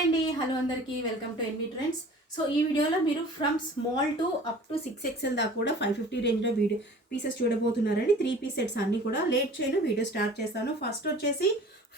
Hi అండి. Hello అందరికీ. Welcome to NV trends so ఈ వీడియోలో మీరు from small to up to six XL దాకా కూడా ఫైవ్ ఫిఫ్టీ రేంజ్లో వీడియో పీసెస్ చూడబోతున్నారండి. త్రీ పీస్ సెట్స్ అన్నీ కూడా లేట్ చేయను. వీడియో స్టార్ట్ చేస్తాను. ఫస్ట్ వచ్చేసి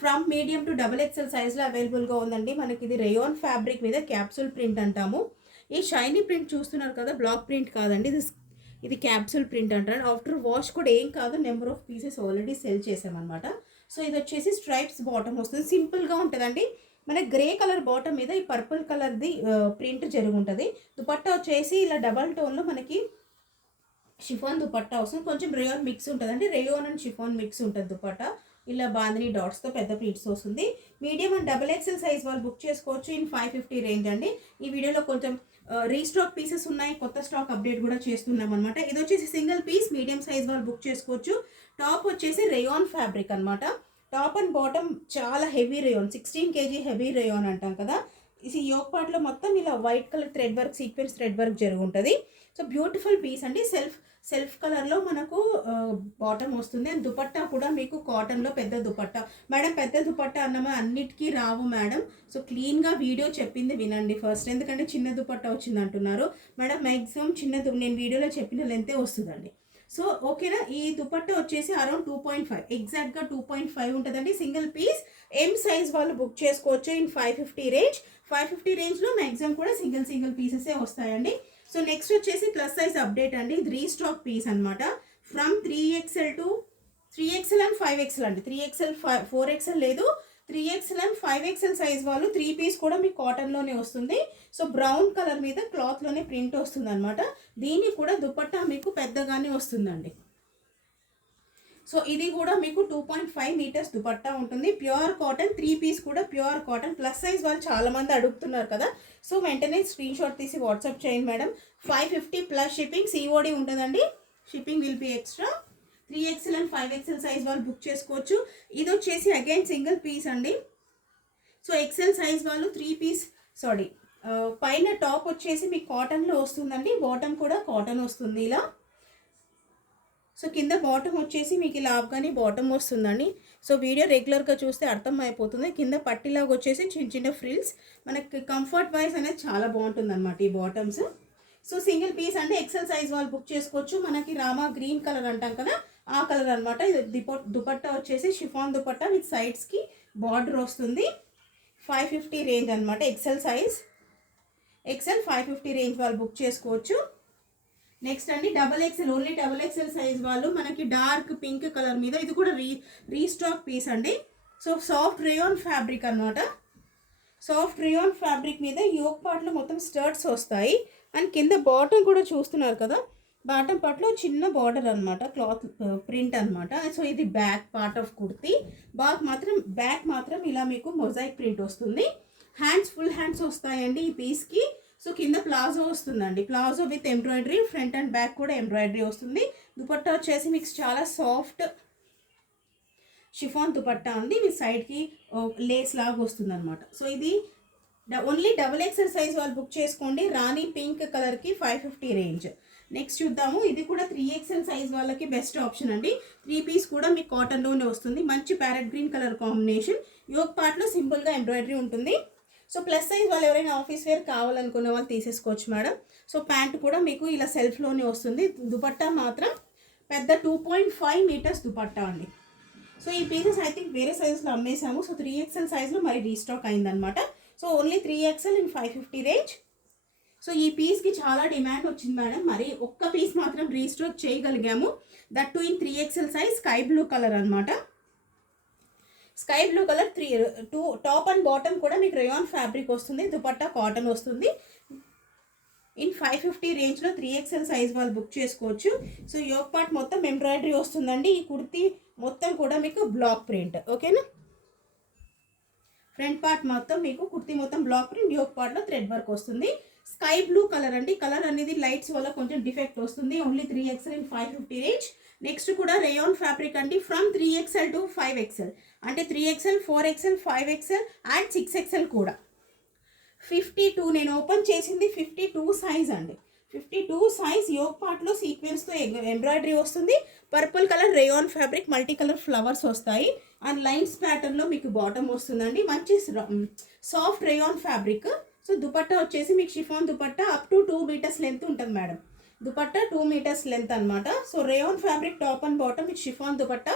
from medium to double XL సైజ్లో అవైలబుల్గా ఉందండి. మనకి ఇది రేయోన్ ఫ్యాబ్రిక్ మీద క్యాప్సూల్ ప్రింట్ అంటాము. ఈ షైనీ ప్రింట్ చూస్తున్నారు కదా బ్లాక్ ప్రింట్ కాదండి. ఇది ఇది క్యాప్సూల్ ప్రింట్ అంటారు. ఆఫ్టర్ వాష్ కూడా ఏం కాదు. Number of pieces already sell చేసామన్నమాట సో ఇది వచ్చేసి స్ట్రైప్స్ బాటమ్ వస్తుంది. సింపుల్గా ఉంటుందండి. మనకి గ్రే కలర్ బాటమ్ మీద ఈ పర్పుల్ కలర్ది ప్రింట్ జరుగుంటుంది. దుపట్టా వచ్చేసి ఇలా డబల్ టోన్లో మనకి షిఫాన్ దుపట్టా వస్తుంది. కొంచెం రేయోన్ మిక్స్ ఉంటుంది అంటే రేయోన్ అండ్ షిఫాన్ మిక్స్ ఉంటుంది దుపట్టా. ఇలా బాందిని డాట్స్తో పెద్ద ప్రింట్స్ వస్తుంది. Medium and double XL size వాళ్ళు బుక్ చేసుకోవచ్చు. ఇన్ ఫైవ్ ఫిఫ్టీ రేంజ్ అండి. ఈ వీడియోలో కొంచెం రీస్టాక్ పీసెస్ ఉన్నాయి. కొత్త స్టాక్ అప్డేట్ కూడా చేస్తున్నాం అనమాట ఇది వచ్చేసి సింగిల్ పీస్ మీడియం సైజ్ వాళ్ళు బుక్ చేసుకోవచ్చు. టాప్ వచ్చేసి రేయాన్ ఫ్యాబ్రిక్ అనమాట టాప్ అండ్ బాటమ్ చాలా heavy rayon sixteen KG heavy rayon అంటాం కదా. ఈ యోగ్ పార్ట్లో మొత్తం ఇలా white colour thread work sequence thread work జరుగుంటుంది. So beautiful piece అండి. సెల్ఫ్ సెల్ఫ్ కలర్లో మనకు బాటమ్ వస్తుంది. అండ్ దుపట్టా కూడా మీకు కాటన్లో పెద్ద దుపట్టా. మేడం పెద్ద దుపట్టా అన్నమా అన్నిటికీ రావు మేడం. సో క్లీన్గా వీడియో చెప్పింది వినండి ఫస్ట్. ఎందుకంటే చిన్న దుపట్టా వచ్చింది అంటున్నారు మేడం మ్యాక్సిమం చిన్న నేను వీడియోలో చెప్పిన లెంతే వస్తుందండి. సో ఓకేనా ఈ దుపట్టా వచ్చేసి అరౌండ్ టూ పాయింట్ ఫైవ్ ఎగ్జాక్ట్గా టూ పాయింట్ ఫైవ్ ఉంటుందండి. సింగిల్ పీస్ ఎం సైజ్ వాళ్ళు బుక్ చేసుకోవచ్చు in five fifty range five fifty రేంజ్లో మ్యాక్సిమం కూడా సింగిల్ సింగిల్ పీసెసే వస్తాయండి. సో నెక్స్ట్ వచ్చేసి ప్లస్ సైజ్ అప్డేట్ అండి. ఇది రీస్టాక్ పీస్ అనమాట from three XL to three XL and five XL అండి. Three XL five four XL లేదు. Three XL and five XL size వాళ్ళు త్రీ పీస్ కూడా మీకు కాటన్లోనే వస్తుంది. సో బ్రౌన్ కలర్ మీద క్లాత్లోనే ప్రింట్ వస్తుంది అనమాట దీనికి కూడా దుపట్టా మీకు పెద్దగానే వస్తుందండి. సో ఇది కూడా మీకు two point five metres dupatta ఉంటుంది. ప్యూర్ కాటన్ త్రీ పీస్ కూడా ప్యూర్ కాటన్ ప్లస్ సైజ్ వాళ్ళు చాలామంది అడుగుతున్నారు కదా. సో వెంటనే స్క్రీన్ షాట్ తీసి వాట్సాప్ చేయండి madam. Five fifty plus shipping COD ఉంటుందండి. Shipping will be extra three XL and five XL size వాళ్ళు బుక్ చేసుకోవచ్చు. ఇది వచ్చేసి అగైన్ సింగిల్ పీస్ అండి. సో ఎక్సెల్ సైజ్ వాళ్ళు త్రీ పీస్ సారీ పైన టాప్ వచ్చేసి మీకు కాటన్లో వస్తుందండి. బాటమ్ కూడా కాటన్ వస్తుంది ఇలా. సో కింద బాటమ్ వచ్చేసి మీకు ఇలా ఆఫ్గానీ బాటమ్ వస్తుందండి. సో వీడియో రెగ్యులర్గా చూస్తే అర్థం అయిపోతుంది కింద పట్టిలాగా వచ్చేసి చిన్న చిన్న ఫ్రిల్స్ మనకి కంఫర్ట్ వైజ్ అనేది చాలా బాగుంటుంది అనమాట ఈ బాటమ్స్ సో సింగిల్ పీస్ అంటే ఎక్సెల్ సైజ్ వాళ్ళు బుక్ చేసుకోవచ్చు. మనకి రామా గ్రీన్ కలర్ అంటాం కదా. ఆ కలర్ అనమాట ఇది దిపో దుపట్టా వచ్చేసి షిఫాన్ దుపట్టా విత్ సైడ్స్కి బార్డర్ వస్తుంది. ఫైవ్ ఫిఫ్టీ రేంజ్ అనమాట XL size XL five fifty range వాళ్ళు బుక్ చేసుకోవచ్చు. నెక్స్ట్ అండి double XL only double XL size వాళ్ళు మనకి డార్క్ పింక్ కలర్ మీద ఇది కూడా రీ రీస్టాక్ పీస్ అండి. సో సాఫ్ట్ రేయోన్ ఫ్యాబ్రిక్ అనమాట సాఫ్ట్ రియోన్ ఫ్యాబ్రిక్ మీద యోక్ పార్ట్లో మొత్తం స్టర్ట్స్ వస్తాయి. అండ్ కింద బాటమ్ కూడా చూస్తున్నారు కదా. బాటం పార్ట్లో చిన్న బార్డర్ అనమాట క్లాత్ ప్రింట్ అనమాట సో ఇది back part of kurti. Back మాత్రం బ్యాక్ మాత్రం ఇలా మీకు మొజాయిక్ ప్రింట్ వస్తుంది. హ్యాండ్స్ ఫుల్ హ్యాండ్స్ వస్తాయండి ఈ పీస్కి. సో కింద ప్లాజో వస్తుందండి. Palazzo with embroidery front and back కూడా ఎంబ్రాయిడరీ వస్తుంది. దుపట్టా వచ్చేసి మీకు చాలా సాఫ్ట్ షిఫాన్ దుపట్టా ఉంది మీ సైడ్కి లేస్ లాగా వస్తుంది అనమాట సో ఇది ఓన్లీ డబుల్ ఎక్సెల్ సైజ్ వాళ్ళు బుక్ చేసుకోండి. రాణి పింక్ కలర్కి ఫైవ్ ఫిఫ్టీ రేంజ్. నెక్స్ట్ చూద్దాము. ఇది కూడా త్రీ ఎక్స్ఎల్ సైజ్ వాళ్ళకి బెస్ట్ ఆప్షన్ అండి. త్రీ పీస్ కూడా మీకు కాటన్లోనే వస్తుంది. మంచి parrot green colour combination yoke పార్ట్లో సింపుల్గా ఎంబ్రాయిడరీ ఉంటుంది. సో ప్లస్ సైజ్ వాళ్ళు ఎవరైనా ఆఫీస్ వేర్ కావాలనుకునే వాళ్ళు తీసేసుకోవచ్చు మేడం. సో ప్యాంట్ కూడా మీకు ఇలా సెల్ఫ్లోనే వస్తుంది. దుపట్టా మాత్రం పెద్ద two point five metres dupatta అండి. సో ఈ పీసెస్ ఐ థింక్ వేరే సైజెస్లో అమ్మేసాము సో త్రీ ఎక్స్ఎల్ సైజ్లో మరి రీస్టాక్ అయిందనమాట so only three XL in five fifty range so ఈ పీస్కి చాలా డిమాండ్ వచ్చింది మేడం మరి ఒక్క పీస్ మాత్రం restore చేయగలిగాము. That two in three XL size sky blue colour అనమాట sky blue colour three two top and bottom కూడా మీకు రయాన్ ఫ్యాబ్రిక్ వస్తుంది దుపట్టా కాటన్ వస్తుంది. ఇన్ ఫైవ్ ఫిఫ్టీ రేంజ్లో త్రీ ఎక్స్ఎల్ సైజ్ వాళ్ళు బుక్ చేసుకోవచ్చు. సో యోగ్ పార్ట్ మొత్తం embroidery వస్తుందండి. ఈ కుర్తీ మొత్తం కూడా మీకు బ్లాక్ ప్రింట్ ఓకేనా ఫ్రంట్ పార్ట్ మొత్తం మీకు కుర్తీ మొత్తం బ్లాక్ ప్రింట్ యోగ్ పార్ట్లో థ్రెడ్ వర్క్ వస్తుంది. స్కై బ్లూ కలర్ అండి. కలర్ అనేది లైట్స్ వల్ల కొంచెం డిఫెక్ట్ వస్తుంది. Only three XL five fifty range next కూడా రేయాన్ ఫ్యాబ్రిక్ అండి. From three XL to five XL అంటే three XL four XL five XL and six XL కూడా. ఫిఫ్టీ టూ నేను ఓపెన్ చేసింది ఫిఫ్టీ టూ సైజ్ అండి. Fifty two size yoke పార్ట్లో సీక్వెన్స్తో embroidery వస్తుంది. Purple colour rayon fabric multi colour flowers వస్తాయి and lines ప్యాటర్న్లో మీకు బాటమ్ వస్తుందండి. మంచి soft rayon fabric so dupatta వచ్చేసి మీకు chiffon dupatta up to two metres length ఉంటుంది madam dupatta two metres length అనమాట so rayon fabric top and bottom మీకు chiffon dupatta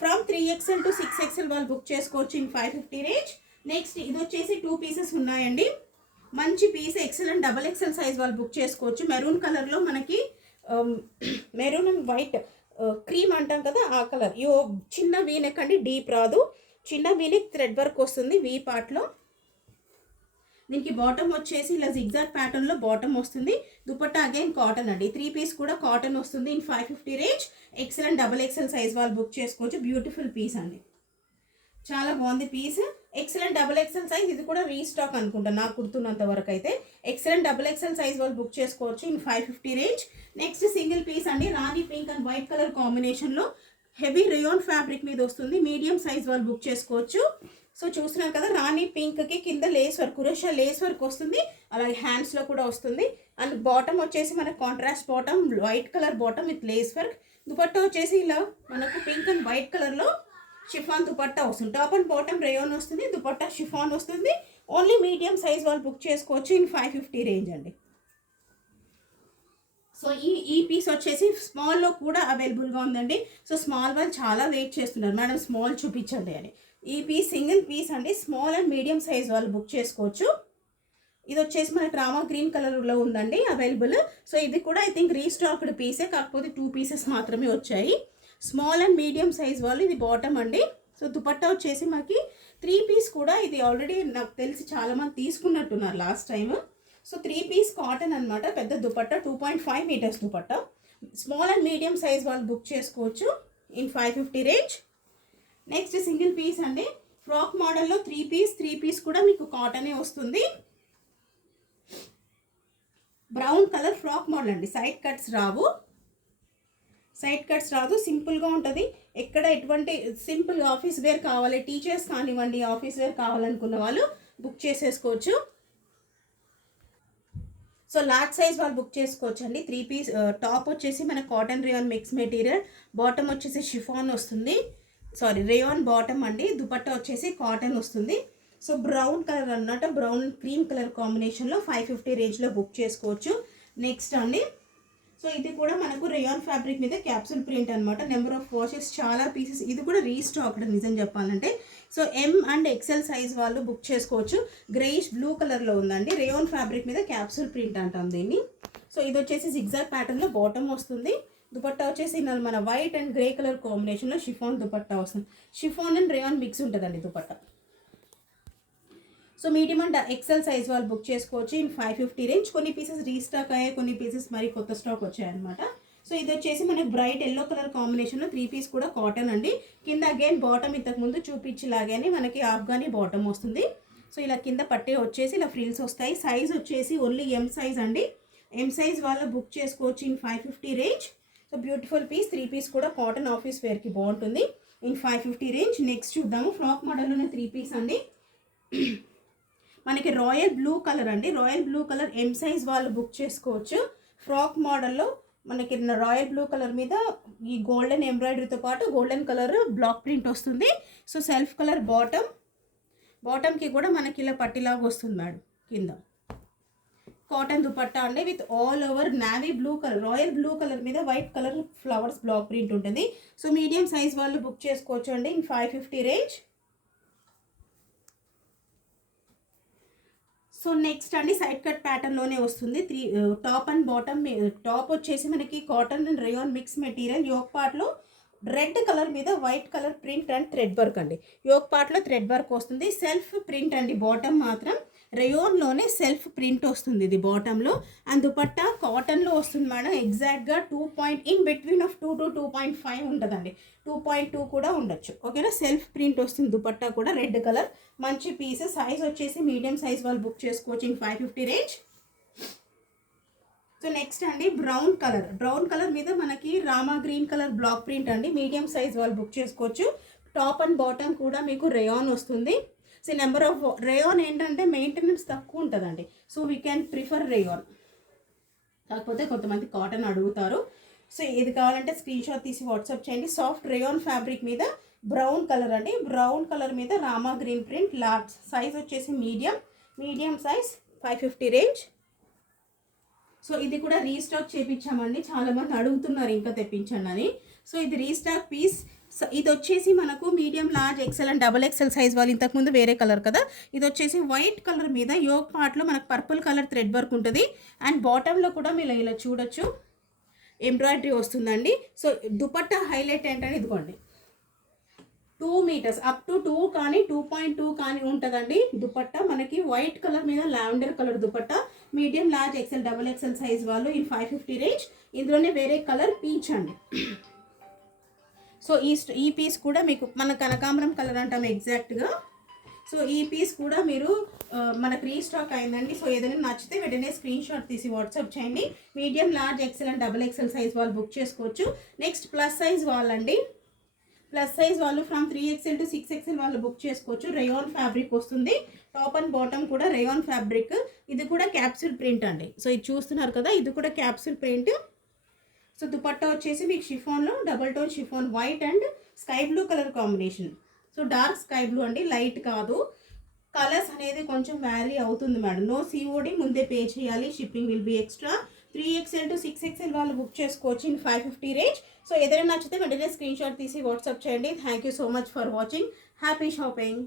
from three XL to six XL వాళ్ళు book చేసుకోవచ్చు in five fifty range next ఇది వచ్చేసి two pieces ఉన్నాయండి. మంచి piece XL and double XL size వాళ్ళు book చేసుకోవచ్చు. మెరూన్ కలర్లో మనకి మెరూన్ అండ్ వైట్ క్రీమ్ అంటాం కదా ఆ కలర్ యో చిన్న వీనెక్ అండి డీప్ రాదు. చిన్న వీనెక్ థ్రెడ్ వర్క్ వస్తుంది వీ పార్ట్లో దీనికి బాటమ్ వచ్చేసి ఇలా జిగ్జాగ్ ప్యాటర్న్లో బాటమ్ వస్తుంది. దుపట్టా అగైన్ కాటన్ అండి. త్రీ పీస్ కూడా కాటన్ వస్తుంది in five fifty range XL and double XL size వాళ్ళు బుక్ చేసుకోవచ్చు. బ్యూటిఫుల్ పీస్ అండి. చాలా బాగుంది piece excellent double XL size ఇది కూడా రీస్టాక్ అనుకుంటా నాకు కుడుతున్నంత వరకు అయితే. ఎక్సలెంట్ డబుల్ ఎక్సెల్ సైజ్ వాళ్ళు బుక్ చేసుకోవచ్చు in five fifty range next single piece అండి rani pink and white colour కాంబినేషన్లో హెవీ రియోన్ ఫ్యాబ్రిక్ మీద వస్తుంది. మీడియం సైజ్ వాళ్ళు బుక్ చేసుకోవచ్చు. సో చూస్తున్నారు కదా రాణి పింక్కి కింద lace work crochet lace work వస్తుంది అలాగే హ్యాండ్స్లో కూడా వస్తుంది. అండ్ బాటమ్ వచ్చేసి మనకు contrast bottom white colour bottom with lace work dupatta వచ్చేసి ఇలా మనకు పింక్ అండ్ వైట్ కలర్లో షిఫాన్ దుపట్టా వస్తుంది. టాప్ అండ్ బాటమ్ రేయోన్ వస్తుంది దుపట్టా షిఫాన్ వస్తుంది. ఓన్లీ మీడియం సైజ్ వాళ్ళు బుక్ చేసుకోవచ్చు ఇన్ ఫైవ్ ఫిఫ్టీ రేంజ్ అండి. సో ఈ ఈ పీస్ వచ్చేసి స్మాల్లో కూడా అవైలబుల్గా ఉందండి. సో స్మాల్ వాళ్ళు చాలా వెయిట్ చేస్తున్నారు. మేడం స్మాల్ చూపించండి అని. ఈ పీస్ సింగిల్ పీస్ అండి. స్మాల్ అండ్ మీడియం సైజ్ వాళ్ళు బుక్ చేసుకోవచ్చు. ఇది వచ్చేసి మన డ్రామా గ్రీన్ కలర్లో ఉందండి అవైలబుల్. సో ఇది కూడా ఐ థింక్ రీస్టాక్డ్ పీసే కాకపోతే టూ పీసెస్ మాత్రమే వచ్చాయి. స్మాల్ అండ్ మీడియం సైజ్ వాళ్ళు ఇది బాటమ్ అండి. సో దుపట్టా వచ్చేసి మాకి త్రీ పీస్ కూడా ఇది ఆల్రెడీ నాకు తెలిసి చాలామంది తీసుకున్నట్టున్నారు last time so three piece cotton అనమాట పెద్ద dupatta two point five metres dupatta. Small and medium size వాళ్ళు బుక్ చేసుకోవచ్చు in five fifty range. Next single piece అండి. ఫ్రాక్ మోడల్లో త్రీ పీస్ త్రీ పీస్ కూడా మీకు కాటనే వస్తుంది. బ్రౌన్ కలర్ ఫ్రాక్ మోడల్ అండి. సైడ్ కట్స్ రావు. సైడ్ కట్స్ రాదు. సింపుల్గా ఉంటుంది. ఎక్కడ ఎటువంటి సింపుల్ ఆఫీస్ వేర్ కావాలి టీచర్స్ కానివ్వండి ఆఫీస్ వేర్ కావాలనుకున్న వాళ్ళు బుక్ చేసేసుకోవచ్చు. సో లార్జ్ సైజ్ వాళ్ళు బుక్ చేసుకోవచ్చు అండి త్రీ పీస్ టాప్ uh, వచ్చేసి మన cotton rayon mix material bottom వచ్చేసి షిఫాన్ వస్తుంది. సారీ రేయాన్ బాటమ్ అండి. దుపట్టా వచ్చేసి కాటన్ వస్తుంది. సో బ్రౌన్ కలర్ అన్నమాట. బ్రౌన్ క్రీమ్ కలర్ కాంబినేషన్లో ఫైవ్ ఫిఫ్టీ రేంజ్లో బుక్ చేసుకోవచ్చు. నెక్స్ట్ అండి. సో ఇది కూడా మనకు రేయాన్ ఫ్యాబ్రిక్ మీద క్యాప్సూల్ ప్రింట్ అనమాట నెంబర్ ఆఫ్ వాషెస్ చాలా పీసెస్. ఇది కూడా రీస్టాక్డ్ నిజం చెప్పాలంటే. So M and XL size వాళ్ళు బుక్ చేసుకోవచ్చు. గ్రేయిష్ బ్లూ కలర్లో ఉందండి. రేయాన్ ఫ్యాబ్రిక్ మీద క్యాప్సూల్ ప్రింట్ అంటాం దీన్ని. సో ఇది వచ్చేసి జిగ్జాగ్ ప్యాటర్న్లో బాటమ్ వస్తుంది. దుపట్టా వచ్చేసి నా- మన వైట్ అండ్ గ్రే కలర్ కాంబినేషన్లో షిఫాన్ దుపట్టా వస్తుంది. షిఫాన్ అండ్ రేయాన్ మిక్స్ ఉంటుందండి dupatta. So medium and XL size వాళ్ళు బుక్ చేసుకోవచ్చు. ఇన్ ఫైవ్ ఫిఫ్టీ రేంజ్ కొన్ని పీసెస్ రీస్టాక్ అయ్యాయి కొన్ని పీసెస్ మరి కొత్త స్టాక్ వచ్చాయన్నమాట. సో ఇది వచ్చేసి మనకి బ్రైట్ ఎల్లో కలర్ కాంబినేషన్లో త్రీ పీస్ కూడా కాటన్ అండి. కింద అగైన్ బాటమ్ ఇంతకు ముందు మనకి ఆఫ్గానీ బాటమ్ వస్తుంది. సో ఇలా కింద పట్టే వచ్చేసి ఇలా ఫ్రిల్స్ వస్తాయి. సైజ్ వచ్చేసి ఓన్లీ ఎం సైజ్ అండి. ఎం సైజ్ వాళ్ళు బుక్ చేసుకోవచ్చు in five fifty range beautiful piece three piece కూడా కాటన్ ఆఫీస్ వేర్కి బాగుంటుంది. In five fifty range next చూద్దాము. ఫ్రాక్ మోడల్లోనే త్రీ పీస్ అండి. మనకి రాయల్ బ్లూ కలర్ అండి. Royal blue colour M size వాళ్ళు బుక్ చేసుకోవచ్చు. ఫ్రాక్ మోడల్లో మనకి రాయల్ బ్లూ కలర్ మీద ఈ గోల్డెన్ ఎంబ్రాయిడరీతో పాటు గోల్డెన్ కలర్ బ్లాక్ ప్రింట్ వస్తుంది. సో సెల్ఫ్ కలర్ బాటమ్ బాటమ్కి కూడా మనకి ఇలా పట్టిలాగా వస్తుంది మేడం కింద. కాటన్ దుపట్టా అండి with all over navy blue colour royal blue colour మీద white colour flowers block print ఉంటుంది. సో మీడియం సైజ్ వాళ్ళు బుక్ చేసుకోవచ్చు అండి. In five fifty range. So next అండి సైడ్ కట్ ప్యాటర్న్లోనే వస్తుంది. Three top and bottom top వచ్చేసి మనకి cotton and rayon mix material. Yoke పార్ట్లో రెడ్ కలర్ మీద white colour print and thread work అండి. యోక్ పార్ట్లో థ్రెడ్ వర్క్ వస్తుంది. సెల్ఫ్ ప్రింట్ అండి. బాటమ్ మాత్రం. రయోన్లోనే సెల్ఫ్ ప్రింట్ వస్తుంది ఇది బాటంలో. అండ్ దుపట్టా కాటన్లో వస్తుంది మేడం. ఎగ్జాక్ట్గా two point in between of two to two point five ఉంటుందండి. టూ పాయింట్ టూ కూడా ఉండొచ్చు. ఓకేనా? సెల్ఫ్ ప్రింట్ వస్తుంది దుపట్టా కూడా రెడ్ కలర్. మంచి పీస్ సైజ్ వచ్చేసి మీడియం సైజ్ వాళ్ళు బుక్ చేసుకోవచ్చు in five fifty range. So next అండి బ్రౌన్ కలర్. బ్రౌన్ కలర్ మీద మనకి rama green colour black print అండి. మీడియం సైజ్ వాళ్ళు బుక్ చేసుకోవచ్చు. టాప్ అండ్ బాటమ్ కూడా మీకు రేయాన్ వస్తుంది. సో నెంబర్ ఆఫ్ రేయోన్ ఏంటంటే మెయింటెనెన్స్ తక్కువ ఉంటుందండి. So we can prefer rayon కాకపోతే కొంతమంది కాటన్ అడుగుతారు. సో ఏది కావాలంటే స్క్రీన్ షాట్ తీసి వాట్సాప్ చేయండి. సాఫ్ట్ రేయోన్ ఫ్యాబ్రిక్ మీద బ్రౌన్ కలర్ అండి. బ్రౌన్ కలర్ మీద Rama green print large size వచ్చేసి medium medium size five fifty range so ఇది కూడా రీస్టాక్ చేపించామండి. చాలా మంది అడుగుతున్నారు ఇంకా తెప్పించండి అని. సో ఇది రీస్టాక్ పీస్ సో ఇది వచ్చేసి మనకు medium large XL and double XL size వాళ్ళు ఇంతకుముందు వేరే కలర్ కదా. ఇది వచ్చేసి వైట్ కలర్ మీద యోగ్ పార్ట్లో మనకు పర్పుల్ కలర్ థ్రెడ్ వర్క్ ఉంటుంది. అండ్ బాటంలో కూడా మీరు ఇలా చూడొచ్చు. ఎంబ్రాయిడరీ వస్తుందండి. సో దుపట్టా హైలైట్ ఏంటంటే ఇదిగోండి. Two metres up to two కానీ టూ పాయింట్ టూ కానీ ఉంటుందండి దుపట్టా. మనకి వైట్ కలర్ మీద lavender colour dupatta. Medium large XL double XL size వాళ్ళు ఇన్ ఫైవ్ ఫిఫ్టీ రేంజ్. ఇందులోనే వేరే కలర్ పీచ్ అండి. సో ఈ ఈ పీస్ కూడా మీకు మన కనకాంబరం కలర్ అంటాం ఎగ్జాక్ట్గా సో ఈ పీస్ కూడా మీరు ఆ, మనకు రీస్టాక్ అయిందండి. సో ఏదైనా నచ్చితే వెంటనే స్క్రీన్ షాట్ తీసి వాట్సాప్ చేయండి. Medium large XL and double XL size వాళ్ళు బుక్ చేసుకోవచ్చు. నెక్స్ట్ ప్లస్ సైజ్ వాళ్ళండి ప్లస్ సైజ్ వాళ్ళు from three XL to six XL వాళ్ళు బుక్ చేసుకోవచ్చు. రేయాన్ ఫ్యాబ్రిక్ వస్తుంది. టాప్ అండ్ బాటమ్ కూడా రేయాన్ ఫ్యాబ్రిక్ ఇది కూడా క్యాప్సూల్ ప్రింట్ అండి. సో ఇది చూస్తున్నారు కదా ఇది కూడా క్యాప్సూల్ ప్రింట్ సో దుపట్టా వచ్చేసి మీకు షిఫాన్లో double tone chiffon white and sky blue colour combination. So dark sky blue అండి లైట్ కాదు. కలర్స్ అనేది కొంచెం వ్యారీ అవుతుంది మేడం. నో సిఓడి ముందే పే చేయాలి. Shipping will be extra. Three XL to six XL వాళ్ళు బుక్ చేసుకోవచ్చు in five fifty range. So ఏదైనా నచ్చితే వెంటనే స్క్రీన్ షాట్ తీసి వాట్సాప్ చేయండి. Thank you so much for watching. Happy shopping.